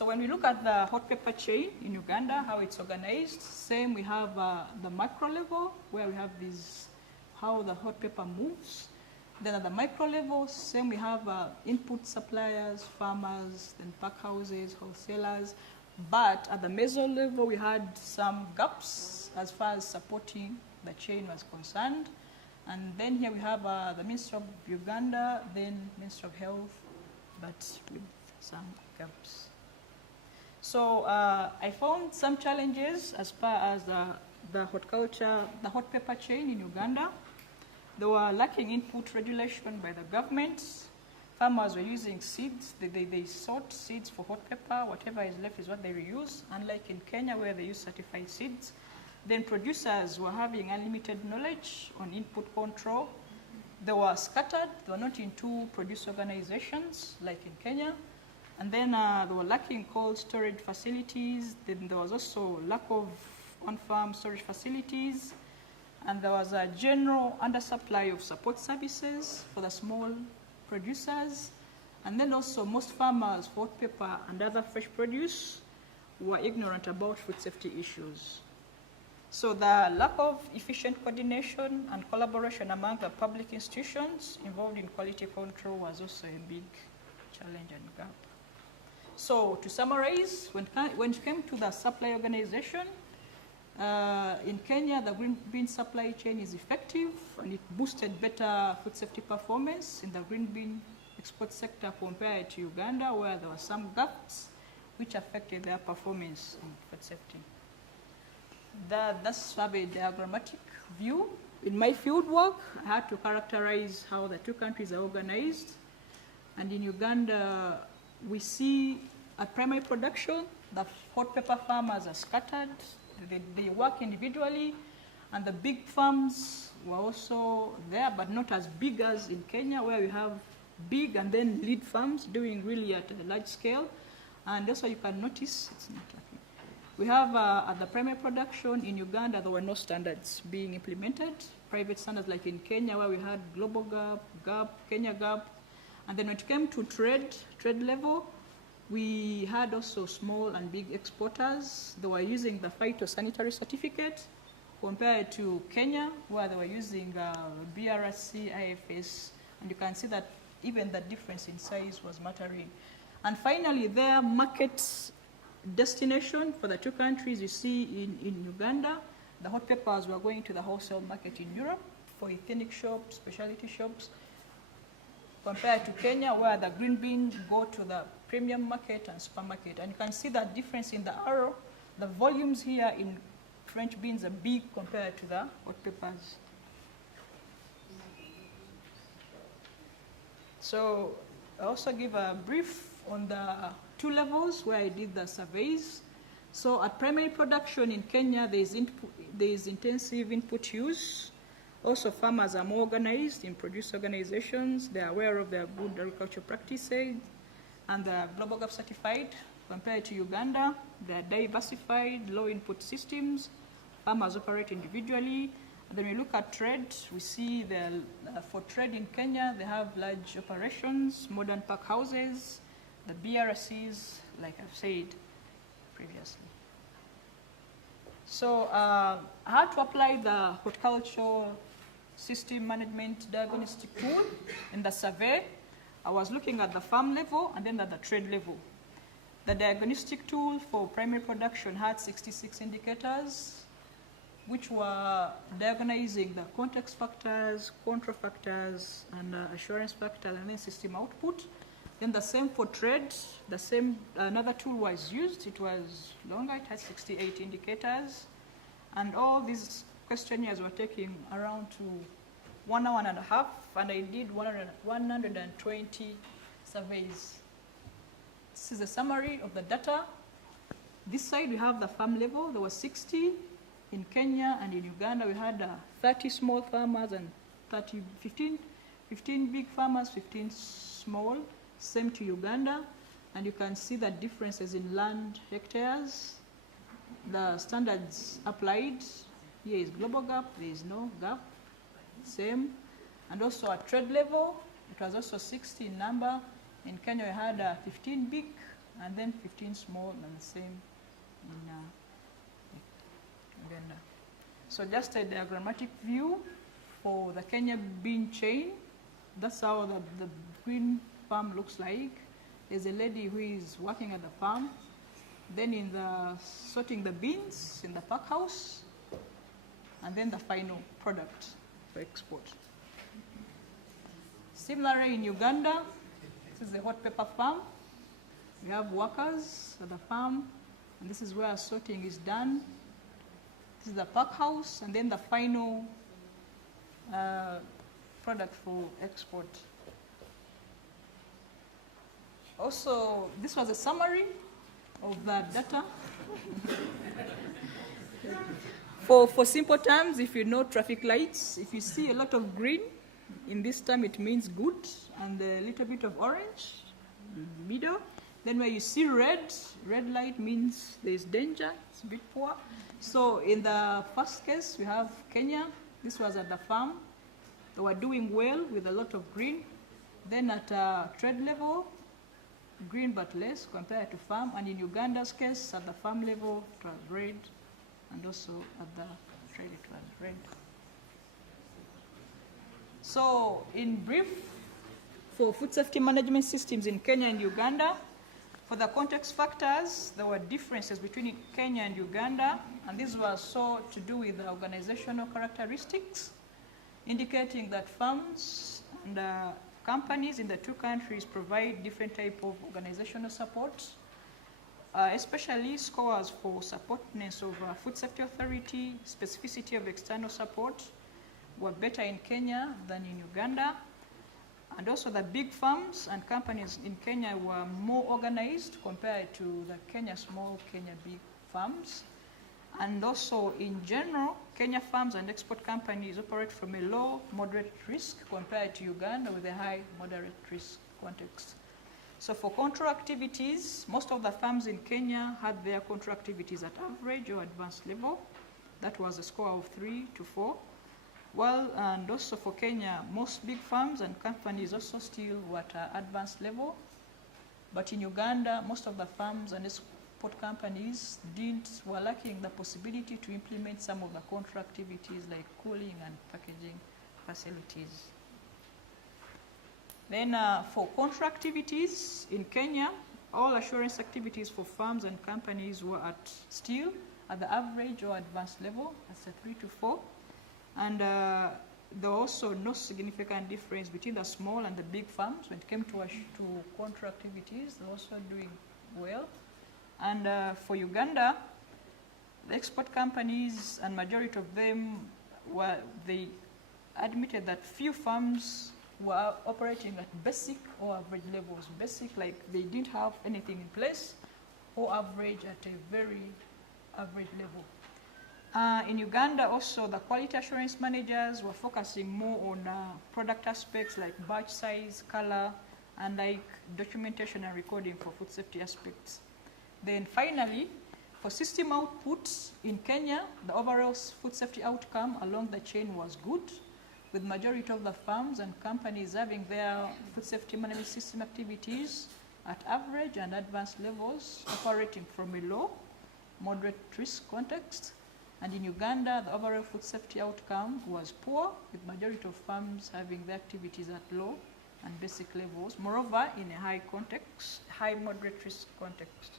So when we look at the hot pepper chain in Uganda, how it's organized, same we have the macro level where we have these, how the hot pepper moves. Then at the micro level, same we have input suppliers, farmers, then pack houses, wholesalers. But at the meso level, we had some gaps as far as supporting the chain was concerned. And then here we have the Ministry of Uganda, then Ministry of Health, but with some gaps. So I found some challenges as far as the horticulture, the hot pepper chain in Uganda. They were lacking input regulation by the government. Farmers were using seeds. They sought seeds for hot pepper. Whatever is left is what they reuse, unlike in Kenya where they use certified seeds. Then producers were having unlimited knowledge on input control. They were scattered. They were not in two produce organizations like in Kenya. And then they were lacking cold storage facilities. Then there was also lack of on-farm storage facilities. And there was a general undersupply of support services for the small producers. And then also most farmers for hot pepper and other fresh produce were ignorant about food safety issues. So the lack of efficient coordination and collaboration among the public institutions involved in quality control was also a big challenge and gap. So to summarize, when it came to the supply organization, in Kenya, the green bean supply chain is effective and it boosted better food safety performance in the green bean export sector compared to Uganda, where there were some gaps which affected their performance in food safety. That's a diagrammatic view. In my field work, I had to characterize how the two countries are organized. And in Uganda, we see at primary production, the hot pepper farmers are scattered. They work individually, and the big farms were also there, but not as big as in Kenya, where we have big and then lead farms doing really at a large scale. And also you can notice, it's not okay. We have at the primary production in Uganda, there were no standards being implemented. Private standards like in Kenya, where we had global GAP, Kenya GAP. And then when it came to trade level, we had also small and big exporters. They were using the phytosanitary certificate compared to Kenya, where they were using BRC, IFS. And you can see that even the difference in size was mattering. And finally, their market destination for the two countries, you see in Uganda, the hot peppers were going to the wholesale market in Europe for ethnic shops, specialty shops, compared to Kenya, where the green beans go to the premium market and supermarket. And you can see that difference in the arrow. The volumes here in French beans are big compared to the hot peppers. So I also give a brief on the two levels where I did the surveys. So at primary production in Kenya, there is intensive input use. Also, farmers are more organized in produce organizations. They are aware of their good agricultural practices, and they are global GAP certified. Compared to Uganda, they are diversified, low input systems. Farmers operate individually. And then we look at trade. We see for trade in Kenya, they have large operations, modern pack houses, the BRCs, like I've said previously. So I had to apply the horticultural system management diagnostic tool in the survey. I was looking at the farm level and then at the trade level. The diagnostic tool for primary production had 66 indicators, which were diagnosing the context factors, control factors, and assurance factors, and then system output. Then the same for trade, another tool was used. It was longer, it had 68 indicators. And all these questionnaires were taking around to 1 hour and a half, and I did 120 surveys. This is a summary of the data. This side we have the farm level. There were 60 in Kenya, and in Uganda we had 30 small farmers and 15 big farmers, 15 small. Same to Uganda, and you can see the differences in land hectares. The standards applied, here is global GAP, there is no GAP, same. And also at trade level, it was also 60 in number. In Kenya we had 15 big and then 15 small, and the same in Uganda. So just a diagrammatic view for the Kenya bean chain. That's how the green farm looks like. There's a lady who is working at the farm, then in the sorting the beans in the pack house, and then the final product for export. Similarly in Uganda, this is the hot pepper farm. We have workers at the farm, and this is where sorting is done. This is the pack house, and then the final product for export. Also, this was a summary of the data. For simple terms, if you know traffic lights, if you see a lot of green, in this term it means good, and a little bit of orange, middle. Then where you see red light means there is danger, it's a bit poor. So in the first case, we have Kenya. This was at the farm. They were doing well with a lot of green. Then at trade level, green but less compared to farm. And in Uganda's case, at the farm level, it was red. And also at the trade, it was red. So in brief, for food safety management systems in Kenya and Uganda, for the context factors, there were differences between Kenya and Uganda, and this was so to do with the organizational characteristics, indicating that firms and companies in the two countries provide different type of organizational support, especially scores for supportness of food safety authority, specificity of external support were better in Kenya than in Uganda. And also the big farms and companies in Kenya were more organized compared to the Kenya small, Kenya big farms. And also in general, Kenya farms and export companies operate from a low, moderate risk compared to Uganda with a high, moderate risk context. So for control activities, most of the farms in Kenya had their control activities at average or advanced level. That was a score of 3 to 4. Well, and also for Kenya, most big farms and companies also still were at advanced level. But in Uganda, most of the farms and export companies were lacking the possibility to implement some of the control activities like cooling and packaging facilities. Then for control activities in Kenya, all assurance activities for farms and companies were still at the average or advanced level. That's a 3 to 4. And there was also no significant difference between the small and the big farms when it came to control activities. They're also doing well. And for Uganda, the export companies and majority of them they admitted that few farms were operating at basic or average levels. Basic, like they didn't have anything in place, or average at a very average level. In Uganda also, the quality assurance managers were focusing more on product aspects like batch size, color, and like documentation and recording for food safety aspects. Then finally, for system outputs in Kenya, the overall food safety outcome along the chain was good, with majority of the farms and companies having their food safety management system activities at average and advanced levels, operating from a low, moderate risk context. And in Uganda, the overall food safety outcome was poor, with majority of farms having their activities at low and basic levels, moreover in a high context, high moderate risk context.